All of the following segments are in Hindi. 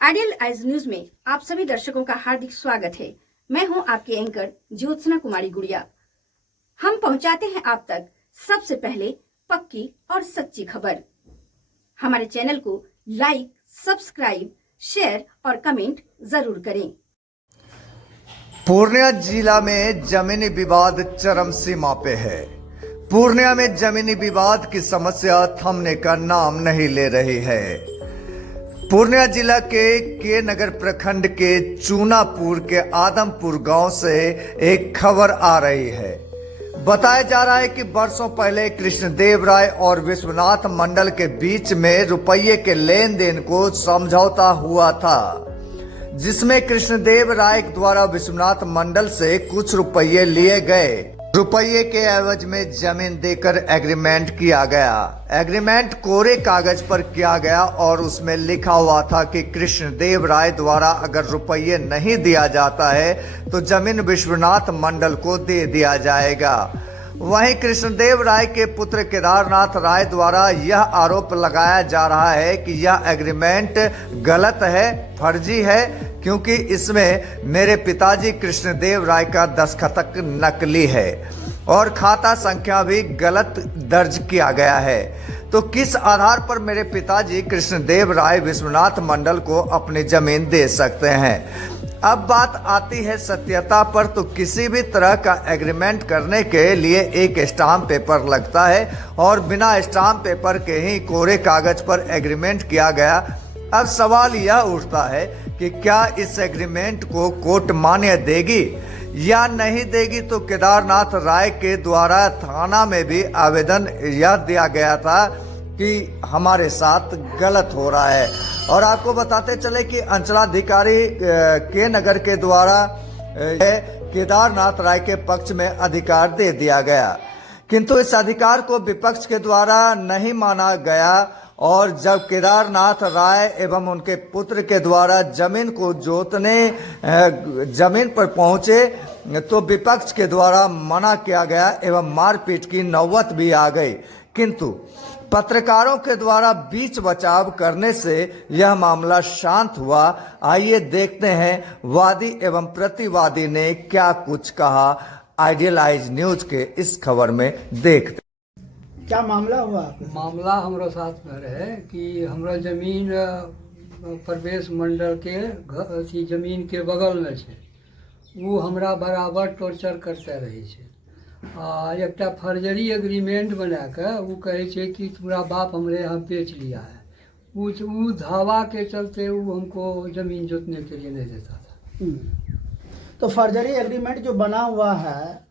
आइडियल आइज न्यूज में आप सभी दर्शकों का हार्दिक स्वागत है। मैं हूं आपके एंकर ज्योत्सना कुमारी गुड़िया। हम पहुंचाते हैं आप तक सबसे पहले पक्की और सच्ची खबर। हमारे चैनल को लाइक, सब्सक्राइब, शेयर और कमेंट जरूर करें। पूर्णिया जिला में जमीनी विवाद चरम सीमा पे है। पूर्णिया में जमीनी विवाद की समस्या थमने का नाम नहीं ले रही है। पूर्णिया जिला के नगर प्रखंड के चूनापुर के आदमपुर गांव से एक खबर आ रही है। बताया जा रहा है कि वर्षों पहले कृष्णदेव राय और विश्वनाथ मंडल के बीच में रुपये के लेन देन को समझौता हुआ था, जिसमें कृष्णदेव राय द्वारा विश्वनाथ मंडल से कुछ रुपये लिए गए। रुपये के एवज में जमीन देकर एग्रीमेंट किया गया। एग्रीमेंट कोरे कागज पर किया गया और उसमें लिखा हुआ था कि कृष्णदेव राय द्वारा अगर रुपये नहीं दिया जाता है तो जमीन विश्वनाथ मंडल को दे दिया जाएगा। वहीं कृष्णदेव राय के पुत्र केदारनाथ राय द्वारा यह आरोप लगाया जा रहा है कि यह एग्रीमेंट गलत है, फर्जी है, क्योंकि इसमें मेरे पिताजी कृष्णदेव राय का दस्तखत नकली है और खाता संख्या भी गलत दर्ज किया गया है। तो किस आधार पर मेरे पिताजी कृष्णदेव राय विश्वनाथ मंडल को अपनी जमीन दे सकते हैं? अब बात आती है सत्यता पर। तो किसी भी तरह का एग्रीमेंट करने के लिए एक स्टाम्प पेपर लगता है और बिना स्टाम्प पेपर के ही कोरे कागज पर एग्रीमेंट किया गया। अब सवाल यह उठता है कि क्या इस एग्रीमेंट को कोर्ट मान्य देगी या नहीं देगी। तो केदारनाथ राय के द्वारा थाना में भी आवेदन यह दिया गया था कि हमारे साथ गलत हो रहा है। और आपको बताते चले कि अंचलाधिकारी के नगर के द्वारा केदारनाथ राय के पक्ष में अधिकार दे दिया गया, किंतु इस अधिकार को विपक्ष के द्वारा नहीं माना गया। और जब केदारनाथ राय एवं उनके पुत्र के द्वारा जमीन को जोतने जमीन पर पहुंचे तो विपक्ष के द्वारा मना किया गया एवं मारपीट की नौबत भी आ गई। किंतु पत्रकारों के द्वारा बीच बचाव करने से यह मामला शांत हुआ। आइए देखते हैं वादी एवं प्रतिवादी ने क्या कुछ कहा। आइडियल आइज न्यूज के इस खबर में देखते क्या मामला हुआ? मामला हमरा साथ में रहे कि हमरा जमीन प्रवेश मंडल के अथी जमीन के बगल में छै, वो हमरा बराबर टॉर्चर करते रहे छै। एकटा फर्जरी एग्रीमेंट बना के वो कहे छै कि तुम्हारा बाप हमरे यहाँ बेच लिया है। वो धावा के चलते वो हमको जमीन जोतने के लिए नहीं देता था। तो फर्जरी एग्रीमेंट जो बना हुआ है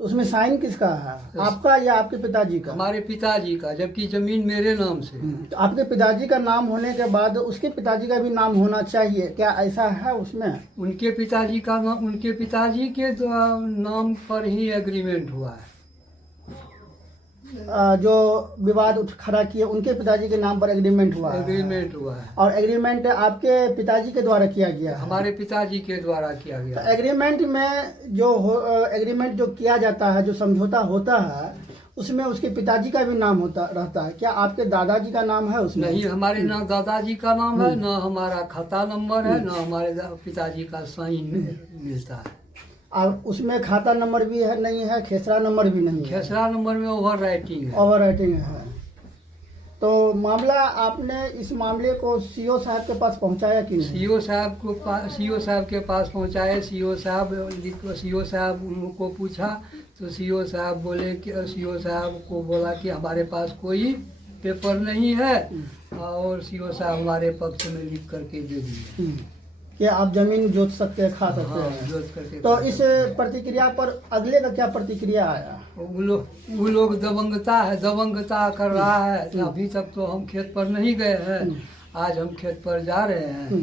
तो उसमें साइन किसका है, आपका या आपके पिताजी का? हमारे पिताजी का, जबकि जमीन मेरे नाम से। तो आपके पिताजी का नाम होने के बाद उसके पिताजी का भी नाम होना चाहिए, क्या ऐसा है उसमें? उनके पिताजी का नाम, उनके पिताजी के नाम पर ही एग्रीमेंट हुआ है। जो विवाद खड़ा किए उनके पिताजी के नाम पर एग्रीमेंट हुआ है। एग्रीमेंट हुआ है और एग्रीमेंट आपके पिताजी के द्वारा किया गया है? हमारे पिताजी के द्वारा किया गया। तो एग्रीमेंट में जो एग्रीमेंट जो किया जाता है, जो समझौता होता है, उसमें उसके पिताजी का भी नाम होता रहता है। क्या आपके दादाजी का नाम है उसमें? नहीं, हमारे ना दादाजी का नाम है, ना हमारा खाता नंबर है, ना हमारे पिताजी का साइन मिलता है। और उसमें खाता नंबर भी है नहीं है, खेसरा नंबर भी नहीं है। खेसरा नंबर में ओवर राइटिंग है। ओवर राइटिंग है। तो मामला, आपने इस मामले को सीओ साहब के पास पहुंचाया कि नहीं? सीओ साहब के पास पहुंचाए। सीओ साहब उनको पूछा तो सीओ साहब बोले कि सीओ साहब को बोला कि हमारे पास कोई पेपर नहीं है, और सीओ साहब हमारे पक्ष में लिख करके दे दिए कि आप जमीन जोत सकते हैं, खा सकते हैं। जोत करके। तो इस प्रतिक्रिया पर अगले का क्या प्रतिक्रिया आया? वो लोग दबंगता कर रहा है। अभी तक तो हम खेत पर नहीं गए हैं, आज हम खेत पर जा रहे हैं।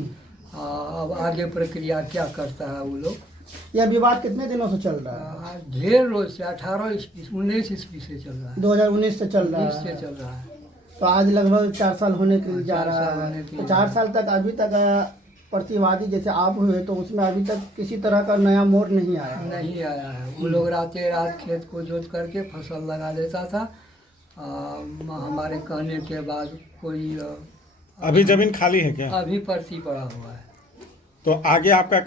अब आगे प्रक्रिया क्या करता है वो लोग। यह विवाद कितने दिनों से चल रहा है? ढेर रोज से 19 ईस्वी से चल रहा है। 2019 से चल रहा है। तो आज लगभग 4 साल होने के लिए जा रहा है। तो 4 साल तक अभी तक प्रतिवादी जैसे आप हुए तो उसमें अभी तक किसी तरह का नया मोड़ नहीं आया है। वो लोग रात खेत को जोत करके फसल लगा देता था। हमारे कहने के बाद कोई अभी जमीन खाली है क्या? अभी पर्ची पड़ा हुआ है। तो आगे आपका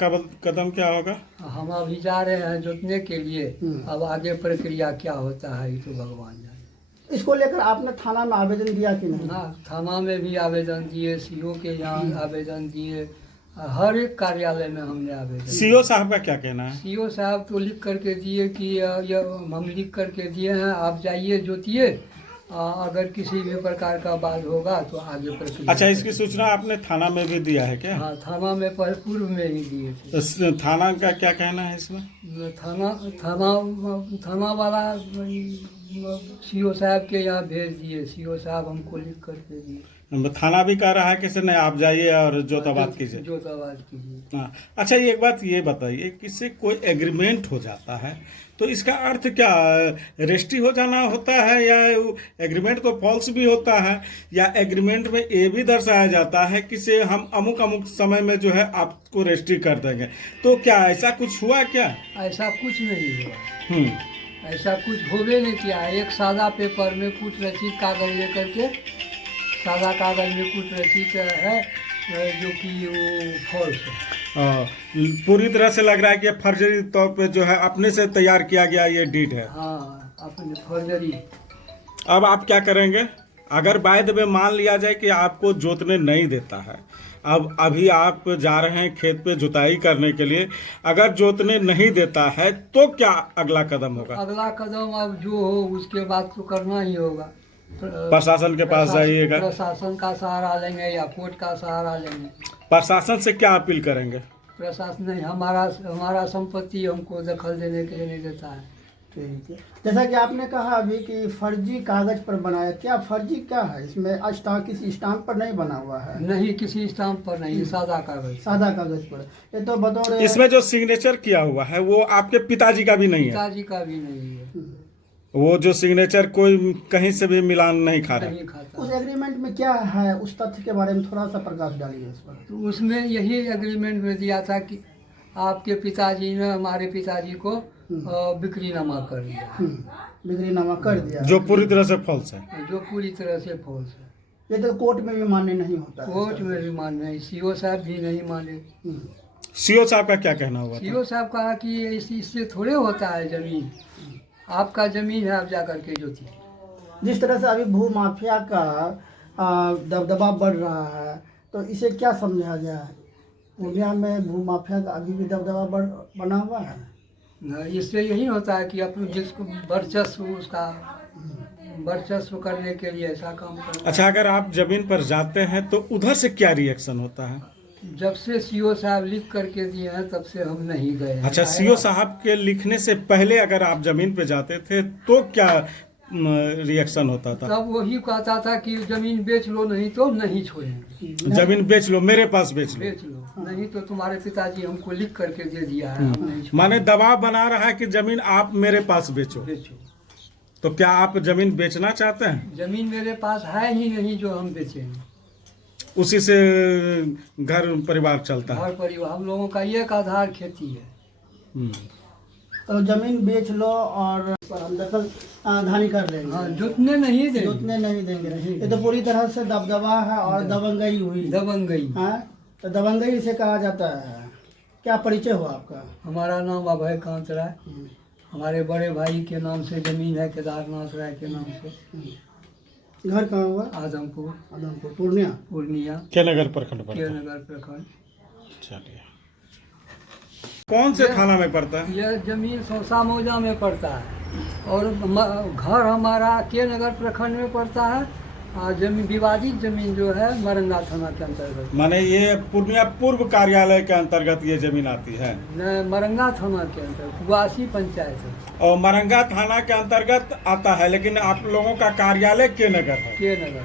कदम क्या होगा? हम अभी जा रहे हैं जोतने के लिए। अब आगे प्रक्रिया क्या होता है ये तो भगवान जाने। इसको लेकर आपने थाना में आवेदन दिया कि नहीं? हाँ, थाना में भी आवेदन दिए, सीओ के यहाँ आवेदन दिए, हर एक कार्यालय में हमने आवेदन। सीओ साहब का क्या कहना है? सीओ साहब तो लिख करके दिए कि ये हम लिख करके दिए हैं, आप जाइए जोतिए, अगर किसी भी प्रकार का बात होगा तो आगे प्रक्रिया। अच्छा, इसकी सूचना आपने थाना में भी दिया है क्या? हाँ, थाना में पूर्व में ही दिए थे। तो थाना का क्या कहना है इसमें? थाना वाला सीओ साहब के यहाँ भेज दिए, सीओ साहब हमको लिख करके दिए। थाना भी कह रहा है कि नहीं आप जाइए और जोताबाद कीजिए। जोताबाद कीजिए। हाँ, अच्छा एक बात ये बताइए, किसी कोई एग्रीमेंट हो जाता है तो इसका अर्थ क्या, रजिस्ट्री हो जाना होता है, या एग्रीमेंट तो फॉल्स भी होता है, या एग्रीमेंट में ये भी दर्शाया जाता है कि से हम अमुक अमुक समय में जो है आपको रजिस्ट्री कर देंगे, तो क्या ऐसा कुछ हुआ क्या? ऐसा कुछ नहीं हुआ। ऐसा कुछ होवे नहीं किया। एक सादा पेपर में कुछ रसीद कागज लेकर के, सादा कागज में कुछ रसीद है जो कि वो फॉल्स है। पूरी तरह से लग रहा है कि फर्जरी तौर पे जो है अपने से तैयार किया गया ये डीड है। हाँ, अपने फर्जरी। अब आप क्या करेंगे अगर बाय द वे मान लिया जाए कि आपको जोतने नहीं देता है? अब अभी आप जा रहे हैं खेत पे जुताई करने के लिए, अगर जोतने नहीं देता है तो क्या अगला कदम होगा? अगला कदम अब जो हो उसके बाद तो करना ही होगा। प्रशासन के पास जाइएगा? प्रशासन का सहारा लेंगे या कोर्ट का सहारा लेंगे। प्रशासन से क्या अपील करेंगे? प्रशासन नहीं, हमारा संपत्ति हमको दखल देने के लिए नहीं देता है। ठीक है, जैसा कि आपने कहा अभी कि फर्जी कागज पर बनाया, क्या फर्जी क्या है इसमें? किसी स्टाम्प पर नहीं बना हुआ है? नहीं, किसी स्टाम्प पर नहीं, सादा कागज। सादा कागज पर। ये तो बतौर इसमें जो सिग्नेचर किया हुआ है वो आपके पिताजी का भी नहीं है? पिताजी का भी नहीं है। वो जो सिग्नेचर कोई कहीं से भी मिलान नहीं खा रहा? नहीं खाता। उस एग्रीमेंट में क्या है, उस तथ्य के बारे में थोड़ा सा प्रकाश डालिए इस पर। तो उसमें यही एग्रीमेंट में दिया था कि आपके पिताजी ने हमारे पिताजी को बिक्रीनामा कर दिया। बिक्रीनामा कर दिया, जो पूरी तरह से फॉल्स है। जो पूरी तरह से फॉल्स है। ये तो कोर्ट में भी मान्य नहीं होता है। कोर्ट में भी मान्य नहीं, सीओ साहब भी नहीं माने। सीओ साहब का क्या कहना हुआ? सीओ साहब कहा कि इससे थोड़े होता है जमीन, आपका जमीन है, आप जा करके जोतिए। जिस तरह से अभी भू माफिया का दबदबा बढ़ रहा है, तो इसे क्या समझा जाए? पूर्णिया में भू माफिया का अभी भी दबदबा बना हुआ है। इससे यही होता है कि अपने जिसको वर्चस्व, उसका वर्चस्व करने के लिए ऐसा काम करना। अच्छा, अगर आप जमीन पर जाते हैं तो उधर से क्या रिएक्शन होता है? जब से सीओ साहब लिख करके दिए हैं तब से हम नहीं गए हैं। अच्छा, सीओ साहब के लिखने से पहले अगर आप जमीन पे जाते थे तो क्या रिएक्शन होता था? तब वही कहता था कि जमीन बेच लो, नहीं तो नहीं छोड़ेंगे। जमीन बेच लो, मेरे पास बेच लो। बेच लो, नहीं तो तुम्हारे पिताजी हमको लिख करके दे दिया है, हम नहीं छोड़ेंगे। माने दबाव बना रहा है कि जमीन आप मेरे पास बेचो। बेचो। तो क्या आप जमीन बेचना चाहते हैं? जमीन मेरे पास है ही नहीं जो हम बेचेंगे। उसी से घर परिवार चलता है? घर परिवार, हम लोगों का एक आधार खेती है। तो जमीन बेच लो और हम दखल धानी कर लेंगे। हाँ, जुतने नहीं देंगे। जुतने नहीं देंगे। ये तो पूरी तरह से दबदबा है और दबंगई हुई। दबंगई। हाँ, तो दबंगई से कहा जाता है। क्या परिचय हुआ आपका? हमारा नाम अभय कांत राय। हमारे बड़े भाई के नाम से जमीन है, केदारनाथ राय के नाम से। घर कहाँ हुआ? आदमपुर। आदमपुर, पूर्णिया। पूर्णिया के नगर प्रखंड पड़ता है? के नगर प्रखंड। चलिए, कौन से थाना में पड़ता है? यह जमीन सौसा मौजा में पड़ता है और घर हमारा के नगर प्रखंड में पड़ता है। जमीन विवादित जमीन जो है मरंगा थाना के अंतर्गत। माने ये पूर्णिया पूर्व कार्यालय के अंतर्गत ये जमीन आती है? न, मरंगा थाना के अंतर्गत, कुआसी पंचायत है। और मरंगा थाना के अंतर्गत आता है, लेकिन आप लोगों का कार्यालय के नगर है? के नगर।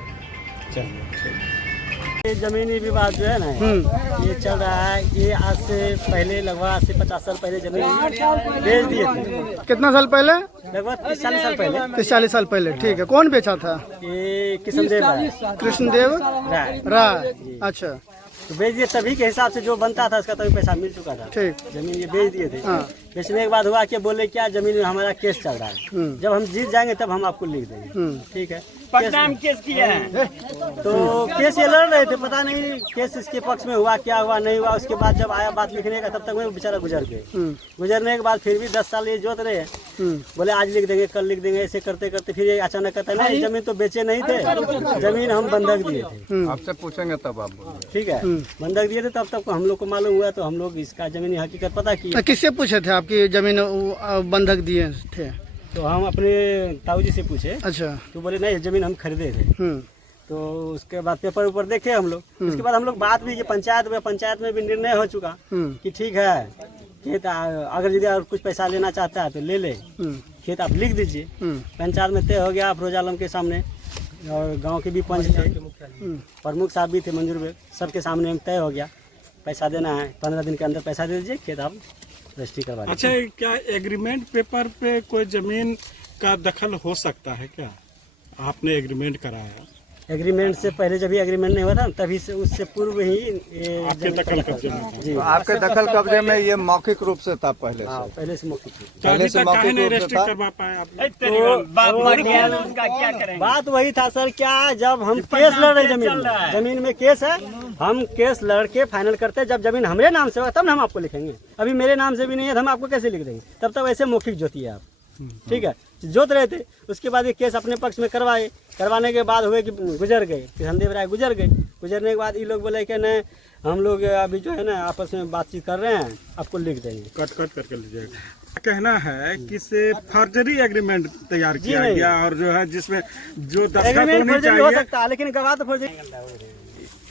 चलिए, ठीक। ये जमीनी विवाद जो है ना, ये चल रहा है। ये आज से पहले लगभग आज से 50 साल पहले जमीन बेच दिए थे। कितना साल पहले? लगभग 30-40 साल पहले। 30-40 साल पहले, ठीक है। कौन बेचा था? ये कृष्णदेव राय। कृष्णदेव राय। राय, अच्छा। तो बेच दिए, तभी के हिसाब से जो बनता था उसका तभी पैसा मिल चुका था। ठीक। जमीन ये बेच दिए थे। हाँ। बेचने के बाद हुआ कि बोले क्या जमीन में हमारा केस चल रहा है, जब हम जीत जाएंगे तब हम आपको लिख देंगे। ठीक है, केस किया है तो केस ये लड़ रहे थे, पता नहीं केस इसके पक्ष में हुआ क्या हुआ नहीं हुआ। उसके बाद जब आया बात लिखने का तब तक वो बेचारा गुजर गए। गुजरने के बाद फिर भी 10 साल ये जोत रहे हैं, बोले आज लिख देंगे कल लिख देंगे, ऐसे करते करते फिर ये अचानक कहते हैं नहीं जमीन तो बेचे नहीं थे, जमीन हम बंधक दिए थे। आपसे पूछेंगे तब आप ठीक है, बंधक दिए थे तब तक हम लोग को मालूम हुआ, तो हम लोग इसका जमीनी हकीकत पता की। किससे पूछे थे आपकी जमीन बंधक दिए थे? तो हम अपने ताऊ जी से पूछे, अच्छा। तो बोले नहीं जमीन हम खरीदे थे। तो उसके बाद पेपर ऊपर देखे हम लोग। उसके बाद हम लोग बात भी की पंचायत में भी निर्णय हो चुका कि ठीक है खेत अगर यदि और कुछ पैसा लेना चाहता है तो ले ले, खेत आप लिख दीजिए। पंचायत में तय हो गया अफरोज आलम के सामने, और गांव के भी पंच थे, प्रमुख साहब भी थे, मंजूर बेग, सबके सामने तय हो गया पैसा देना है, 15 दिन के अंदर पैसा दे दीजिए, खेत आप रजिस्ट्री करवा दीजिए। अच्छा, क्या एग्रीमेंट पेपर पे कोई जमीन का दखल हो सकता है क्या? आपने एग्रीमेंट कराया, एग्रीमेंट से पहले जब भी एग्रीमेंट नहीं हुआ था तभी से उससे पूर्व ही आपके दखल कब्जे में था। जी आपके दखल कब्जे में ये मौखिक रूप से था पहले हाँ, से? पहले से मौखिक थी। तो अभी पहले से तक मौके काहे नहीं पे रजिस्ट्री था? करवा पाए आपने? बात वही था सर, क्या जब हम केस लड़ रहे जमीन में केस है, हम केस लड़ के फाइनल करते हैं, जब जमीन हमारे नाम से होगा तब हम आपको लिखेंगे। अभी मेरे नाम से भी नहीं है तो हम आपको कैसे लिख देंगे? तब तक वैसे मौखिक जोतिए आप। ठीक है, जोत रहे थे, उसके बाद ये केस अपने पक्ष में करवाए, करवाने के बाद हुए कि गुजर गए, किशनदेव राय गुजर गए। गुजरने के बाद ये लोग बोले कि नहीं हम लोग अभी जो है ना आपस में बातचीत कर रहे हैं, आपको लिख देंगे। कट करके लीजिएगा। कहना है कि से फर्जरी एग्रीमेंट तैयार किया गया, और जो है जिसमें जो दस्तखत एग्रीमेंट होनी फर्जी हो चाहिए। सकता है लेकिन गवाह तो फर्जी।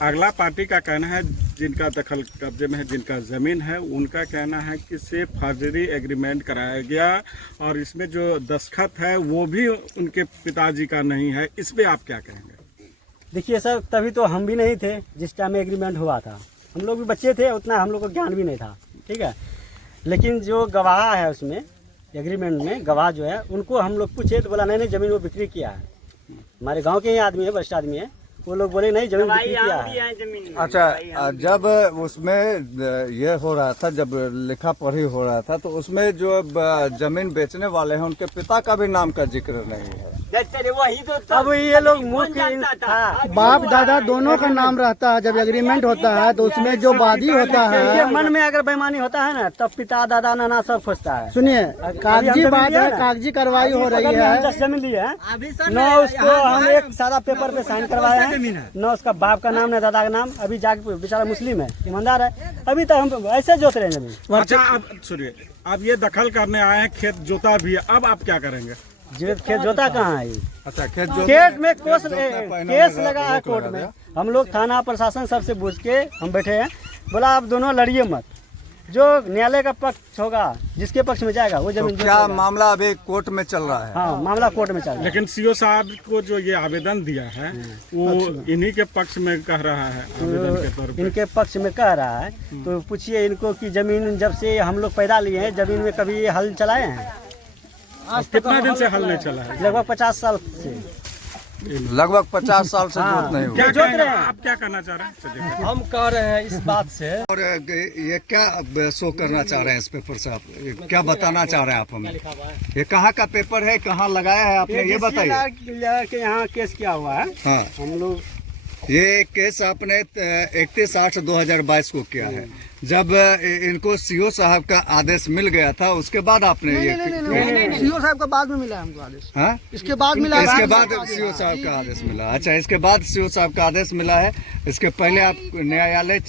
अगला पार्टी का कहना है, जिनका दखल कब्जे में है, जिनका जमीन है, उनका कहना है कि से फर्जरी एग्रीमेंट कराया गया, और इसमें जो दस्तखत है वो भी उनके पिताजी का नहीं है। इस पे आप क्या कहेंगे? देखिए सर, तभी तो हम भी नहीं थे जिस टाइम एग्रीमेंट हुआ था, हम लोग भी बच्चे थे, उतना हम लोग को ज्ञान भी नहीं था। ठीक है, लेकिन जो गवाह है उसमें एग्रीमेंट में गवाह जो है उनको हम लोग पूछे तो बोला नहीं जमीन वो बिक्री किया है, हमारे गांव के ही आदमी है, वरिष्ठ आदमी है, वो लोग बोले नहीं जमीन बिक्री किया है। अच्छा, जब उसमें ये हो रहा था, जब लिखा पढ़ी हो रहा था, तो उसमें जो जमीन बेचने वाले हैं उनके पिता का भी नाम का जिक्र नहीं है। अब ये लोग मुख्य था, बाप दादा दोनों का नाम रहता है। जब एग्रीमेंट होता है तो उसमें जो वादी होता ये है, मन में अगर बेईमानी होता है ना तब पिता दादा नाना सब फंसता है। सुनिए कागजी बात है, कागजी कार्रवाई हो रही है। 10 जमीन ली है, न उसको हम एक सादा पेपर पे साइन करवाया है, न उसका बाप का नाम न दादा का नाम। अभी जाके बेचारा मुस्लिम है, ईमानदार है, अभी तक हम ऐसे जोत रहे हैं जमीन। अच्छा, अब सुनिए, अब ये दखल करने आए हैं, खेत जोता भी है, अब आप क्या करेंगे? खेत जोता कहाँ है? अच्छा, खेत में केस लगा है कोर्ट में। हम लोग थाना प्रशासन सबसे पूछ के हम बैठे हैं, बोला आप दोनों लड़िए मत, जो न्यायालय का पक्ष होगा जिसके पक्ष में जाएगा वो जमीन। तो क्या मामला अभी कोर्ट में चल रहा है? हाँ, मामला कोर्ट में चल रहा है। लेकिन सीओ साहब को जो ये आवेदन दिया है वो इन्हीं के पक्ष में कह रहा है, आवेदन के तौर पे। इनके पक्ष में कह रहा है, तो पूछिए इनको कि जमीन जब से हम लोग पैदा लिए हैं, जमीन में कभी हल चलाए हैं? कितना दिन से हल नहीं चला है? लगभग 50 साल से। लगभग 50 साल से हाँ। जोत नहीं हुआ। क्या जोत कहेंगे? रहे हैं। आप क्या कहना चाह रहे हैं? चलिए। हम कह रहे हैं इस बात से, और ये क्या अब शो करना चाह रहे हैं इस पेपर से? आप क्या बताना चाह रहे हैं आप हमें? ये कहाँ का पेपर है, कहाँ लगाया है आपने, ये बताइए। के यहाँ केस किया हुआ है, हाँ, हम लोग ये केस आपने 31/8/2022 को किया है। जब इनको सीओ साहब का आदेश मिल गया था उसके बाद आपने ये सीओ साहब का बाद में मिला है हमको आदेश। हाँ, इसके बाद मिला, इसके बाद सीओ साहब का आदेश मिला। अच्छा, इसके बाद सीओ साहब का आदेश मिला है। इसके पहले आप न्यायालय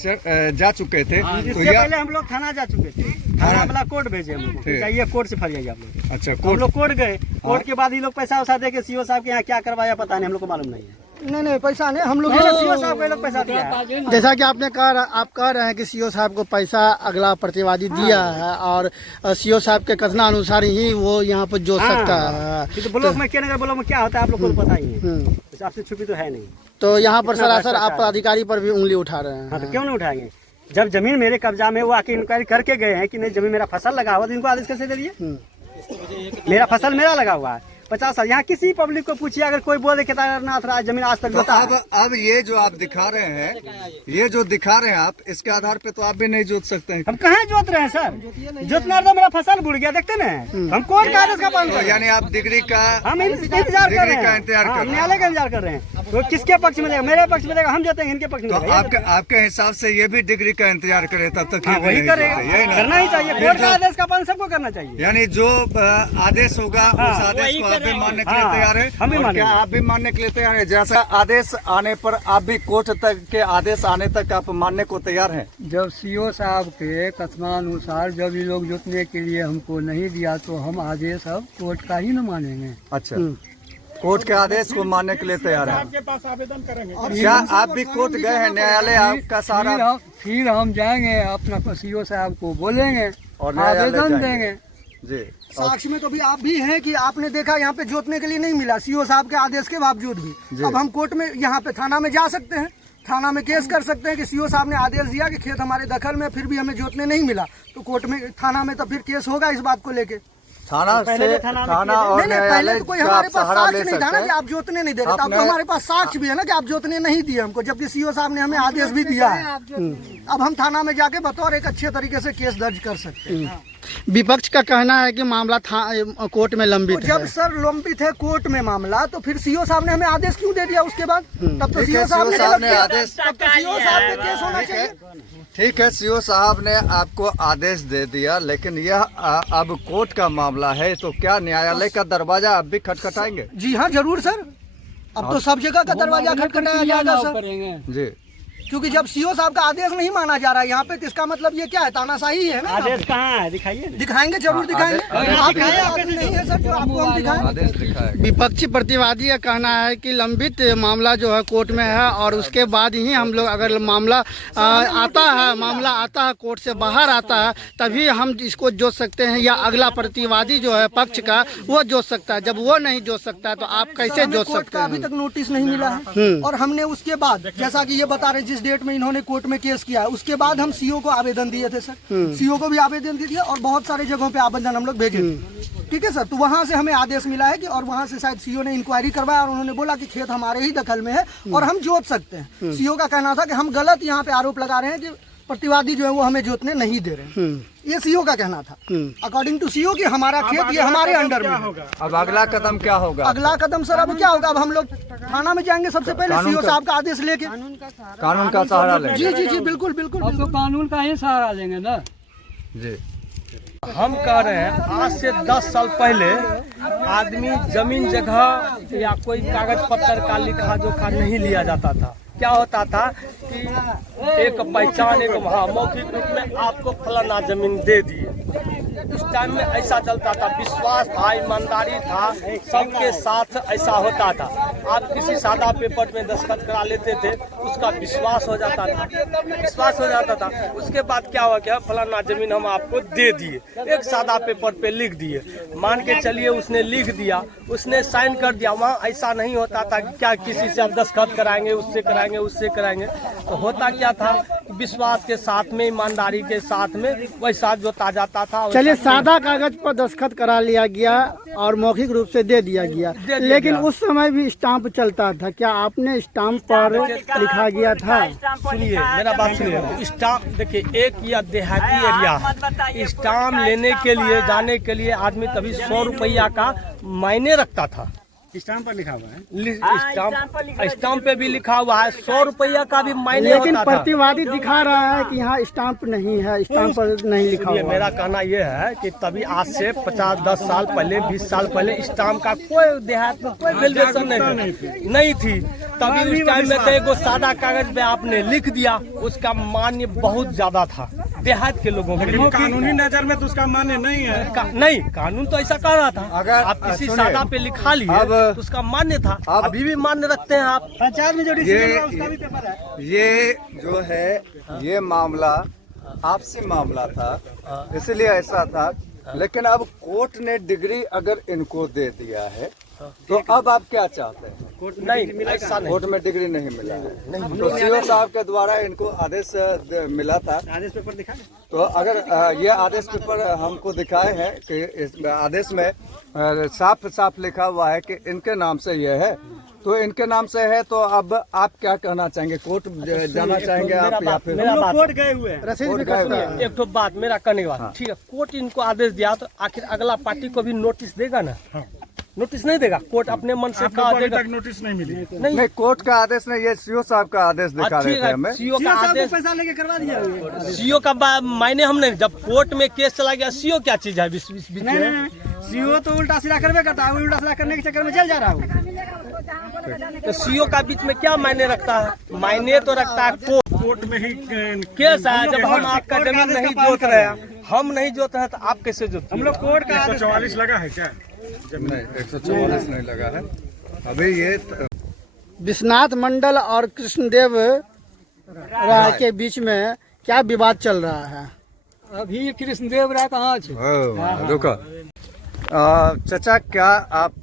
जा चुके थे? तो इससे यह पहले हम लोग थाना जा चुके थे, थाना वाला कोर्ट भेजे हम लोग, जाइए कोर्ट से फरियाइए आप लोग। अच्छा, हम लोग कोर्ट गए, कोर्ट के बाद ये लोग पैसा वैसा दे के सीओ साहब के यहाँ क्या करवाया पता नहीं, हम लोग को मालूम नहीं है। नहीं पैसा नहीं, हम लोग सीओ साहब को ये लोग पैसा दिया है। जैसा कि आपने कहा, आप कह रहे हैं कि सीओ साहब को पैसा अगला प्रतिवादी दिया है, और सीओ साहब के कथना अनुसार ही वो यहाँ पर जोत सकता है। तो ब्लॉक में क्या, नगर ब्लॉक में क्या होता है आप लोग को पता ही है, हिसाब से छुपी तो है नहीं। तो यहाँ पर सरासर आप अधिकारी पर भी उंगली उठा रहे हैं। हाँ, तो क्यों नहीं उठाएंगे? जब जमीन मेरे कब्जा में, वो आके इंक्वायरी करके गए हैं कि नहीं जमीन मेरा फसल लगा हुआ, तो इनको आदेश कैसे दे दिए? मेरा फसल मेरा लगा हुआ है, 50 साल। यहाँ किसी पब्लिक को पूछिए, अगर कोई बोले केदारनाथ राज जमीन आज तक तो जोता है। अब ये जो आप दिखा रहे हैं, ये जो दिखा रहे हैं आप, इसके आधार पे तो आप भी नहीं जोत सकते हैं। हम कहाँ जोत रहे हैं सर? जोतना तो मेरा फसल बुड़ गया, देखते ना। हम कोर्ट का आदेश का पालन कर तो रहे हैं। यानी आप डिग्री का हम इंतजार कर रहे डिग्री का हैं, इंतजार कर रहे हैं। न्यायालय का इंतजार कर रहे हैं। तो किसके पक्ष में देगा? मेरे पक्ष में देगा, हम जोतेंगे, इनके पक्ष में तो देगा। आपके हिसाब से ये भी डिग्री का इंतजार करे तब तक ये भी वही नहीं करेगा, जोते, यही ना? करना ही चाहिए। कोर्ट का आदेश का पालन सबको करना चाहिए। यानी जो आदेश होगा उस आदेश को आप भी मानने के लिए तैयार है। हम भी और मानेंगे। क्या आप भी मानने के लिए तैयार है? जैसा आदेश आने पर आप भी कोर्ट तक के आदेश आने तक आप मानने को तैयार हैं? जब सीओ साहब के कथनानुसार जब ये लोग जोतने के लिए हमको नहीं दिया तो हम आदेश अब कोर्ट का ही न मानेंगे। अच्छा, कोर्ट के आदेश को मानने के लिए तैयार है। आपके पास आवेदन करेंगे। क्या आप भी कोर्ट गए हैं? न्यायालय आपका सारा फिर हम जाएंगे अपना सीओ साहब को बोलेंगे और न्यायालय आवेदन जाएंगे। देंगे। जी, साक्ष्य में तो भी आप भी हैं कि आपने देखा यहाँ पे जोतने के लिए नहीं मिला, सीओ साहब के आदेश के बावजूद भी। अब हम कोर्ट में यहाँ पे थाना में जा सकते हैं, थाना में केस कर सकते हैं कि सीओ साहब ने आदेश दिया कि खेत हमारे दखल में, फिर भी हमें जोतने नहीं मिला। तो कोर्ट में, थाना में तो फिर केस होगा इस बात को लेके। थाना पहले से तो थाना में थाना और नहीं, पहले न्यायालय तो कोई का हमारे आप पास सहारा ले साक्ष्य नहीं था सकते ना कि हैं। आप जोतने नहीं दे रहे थे। अब आपने- तो हमारे पास साक्ष्य भी है ना कि आप जोतने नहीं दिए हमको, जबकि सीओ साहब ने हमें आदेश भी दिया है। अब हम थाना में जाके बतौर एक अच्छे तरीके से केस दर्ज कर सकते हैं। विपक्ष का कहना है कि मामला कोर्ट में तो लंबित जब है। सर लंबित है कोर्ट में मामला, तो फिर सीओ साहब ने हमें आदेश क्यों दे दिया उसके बाद? तब तो ठीक है, सीओ साहब सीओ साहब ने ने आदेश- तब तो सीओ साहब ने केस होना चाहिए। ठीक है, सीओ साहब ने आपको आदेश दे दिया, लेकिन यह अब कोर्ट का मामला है, तो क्या न्यायालय का दरवाजा अब भी खटखटाएंगे? जी हाँ, जरूर सर। अब तो सब जगह का दरवाजा खटखटाया जाएगा सर, करेंगे। जी, क्योंकि जब सीओ साहब का आदेश नहीं माना जा रहा है यहाँ पे, तो इसका मतलब ये क्या है? तानाशाही है ना। आदेश कहाँ है? दिखाइए ना। दिखाएंगे, जरूर दिखाएंगे। आप नहीं है सर जो आपको हम दिखाएं। आदेश लिखा है। विपक्षी प्रतिवादी का कहना है कि लंबित मामला जो है कोर्ट में है, और उसके बाद ही हम लोग, अगर मामला आता है कोर्ट से बाहर आता है, तभी हम इसको जोत सकते हैं, या अगला प्रतिवादी जो है पक्ष का वो जोत सकता है। जब वो नहीं जोत सकता है तो आप कैसे हमें जोत कोर्ट सकते का अभी हैं? तक नोटिस नहीं मिला है, और हमने उसके बाद, जैसा कि ये बता रहे, जिस डेट में इन्होंने कोर्ट में केस किया है, उसके बाद हम सीओ को आवेदन दिए थे सर। सीओ को भी आवेदन दे दिया, और बहुत सारे जगहों पे आवेदन हम लोग भेजे। ठीक है सर, तो वहाँ से हमें आदेश मिला है कि, और वहाँ से शायद सीओ ने इंक्वायरी करवाया और उन्होंने बोला कि खेत हमारे ही दखल में है और हम जोत सकते हैं। सीओ का कहना था कि हम गलत यहाँ पे आरोप लगा रहे हैं कि प्रतिवादी जो है वो हमें जोतने नहीं दे रहे हैं। ये सीओ का कहना था। अकॉर्डिंग टू सीओ कि हमारा खेत ये हमारे अंडर में है। अब अगला कदम क्या होगा? अगला कदम सर अब क्या होगा? अब हम लोग थाना में जाएंगे सबसे पहले कानून सीओ का- साहब का आदेश लेके। कानून का सहारा लेंगे। जी जी जी, बिल्कुल बिल्कुल अब तो बिल्कुल। कानून का ही सहारा लेंगे ना। जी, हम कह रहे हैं आज से 10 साल पहले आदमी जमीन जगह या कोई कागज पत्तर का लिखा जोखा नहीं लिया जाता था। क्या होता था कि एक पहचान, एक मौखिक रूप में आपको फलाना जमीन दे दिए। उस टाइम में ऐसा चलता था, विश्वास था, ईमानदारी था, सबके साथ ऐसा होता था। आप किसी सादा पेपर में दस्तखत करा लेते थे, उसका विश्वास हो जाता था। उसके बाद क्या हुआ, क्या फलाना जमीन हम आपको दे दिए, एक सादा पेपर पे लिख दिए। मान के चलिए उसने लिख दिया, उसने साइन कर दिया। वहाँ ऐसा नहीं होता था कि क्या किसी से आप दस्तखत कराएंगे, उससे कराएंगे। तो होता क्या था, विश्वास के साथ में, ईमानदारी के साथ में वैसा जोता जाता था। चलिए, सादा कागज पर दस्तखत करा लिया गया और मौखिक रूप से दे दिया गया, लेकिन उस समय भी स्टाम्प चलता था। क्या आपने स्टाम्प पर लिखा गया था? सुनिए, मेरा बात सुनिए। स्टाम्प देखिए, एक या देहाती एरिया, स्टाम्प लेने के लिए, जाने के लिए आदमी तभी 100 रुपया का मायने रखता था। स्टाम्प पर लिखा हुआ है। स्टाम्प पे भी लिखा हुआ है, 100 रुपया का भी मायने लेकिन होता था। प्रतिवादी दिखा रहा है कि यहाँ स्टाम्प नहीं है, स्टाम्प पर नहीं लिखा सुनिए, हुआ मेरा है। कहना यह है कि तभी आज से 50-10 साल पहले, 20 साल पहले स्टाम्प का कोई देहात में कोई वैल्यूएशन नहीं थी। तभी उस टाइम में तो एगो सादा कागज पे आपने लिख दिया, उसका मान्य बहुत ज्यादा था देहात के लोगों के लिए। कानूनी नजर में तो उसका मान्य नहीं है। नहीं, कानून तो ऐसा कह रहा था। अगर आप किसी सुनिए, सादा पे लिखा लिए अब- तो उसका मान्य था। अब- अभी भी मान्य रखते हैं आप। पंचायत में जो ये डिसीजन हुआ उसका भी पेपर है। ये जो है, ये मामला आपसी मामला था, इसलिए ऐसा था। लेकिन अब कोर्ट ने डिग्री अगर इनको दे दिया है, तो अब आप क्या चाहते हैं? नहीं ऐसा नहीं। कोर्ट में डिग्री नहीं मिला है। तो सीओ साहब के द्वारा इनको आदेश मिला था। आदेश पेपर दिखा दे। तो अगर ये आदेश पेपर हमको दिखाए हैं कि इस आदेश में साफ साफ लिखा हुआ है कि इनके नाम से ये है, तो इनके नाम से है, तो अब आप क्या कहना चाहेंगे? कोर्ट जाना चाहेंगे आप या फिर? हम लोग कोर्ट गए हुए हैं। रसीद भी कोर्ट गए? एक तो बात मेरा करने के बाद, ठीक है, कोर्ट इनको आदेश दिया तो आखिर अगला पार्टी को भी नोटिस देगा ना? नोटिस नहीं देगा? कोर्ट अपने मन से आपको कहा अभी देगा तक नोटिस नहीं मिली? नहीं, कोर्ट का आदेश नहीं, ये सीओ साहब का आदेश दिखा रहे थे हमें। सीओ का आदेश, पैसा लेके करवा दिया। सीओ का मायने हम नहीं, जब कोर्ट में केस चला गया, सीओ क्या चीज है बीच बीच नहीं में? नहीं, सीओ तो उल्टा सीधा करवे करता है, उल्टा सीधा करने के चक्कर में चल जा रहा हूँ। तो सीओ का बीच में क्या मायने रखता है? मायने तो रखता है कोर्ट में ही केस है। जब हम आपका जमीन नहीं जोत रहे हैं, हम नहीं जोत रहे, तो आप कैसे जोत? हम लोग कोर्ट का 144 लगा है क्या? नहीं, 144 नहीं लगा है अभी। ये विश्वनाथ मंडल और कृष्णदेव राय के बीच में क्या विवाद चल रहा है? अभी कृष्णदेव राय कहाँ छे? रुको। चाचा, क्या आप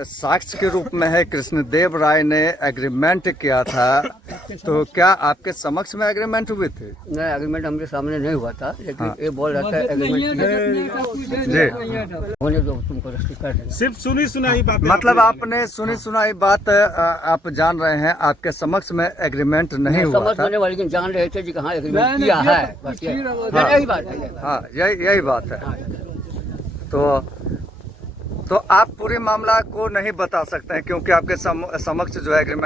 साक्ष्य के रूप में है कृष्णदेव राय ने एग्रीमेंट किया था, तो क्या आपके समक्ष में एग्रीमेंट हुए थे? नहीं, एग्रीमेंट हमरे सामने नहीं हुआ था, लेकिन ये बोल रहा था एग्रीमेंट जी, होने दो, तुमको रस्ती कर देंगे। सिर्फ सुनी सुनाई बात? मतलब आपने सुनी सुनाई बात आप जान रहे हैं, आपके समक्ष में एग्रीमेंट नहीं हुआ समझ था? होने वाले, लेकिन जान रहे थे कि कहाँ एग्रीमेंट किया है, बस यही बात है। हाँ, यही बात है। तो आप पूरे मामला को नहीं बता सकते हैं, क्योंकि आपके समक्ष जो है एग्रीमेंट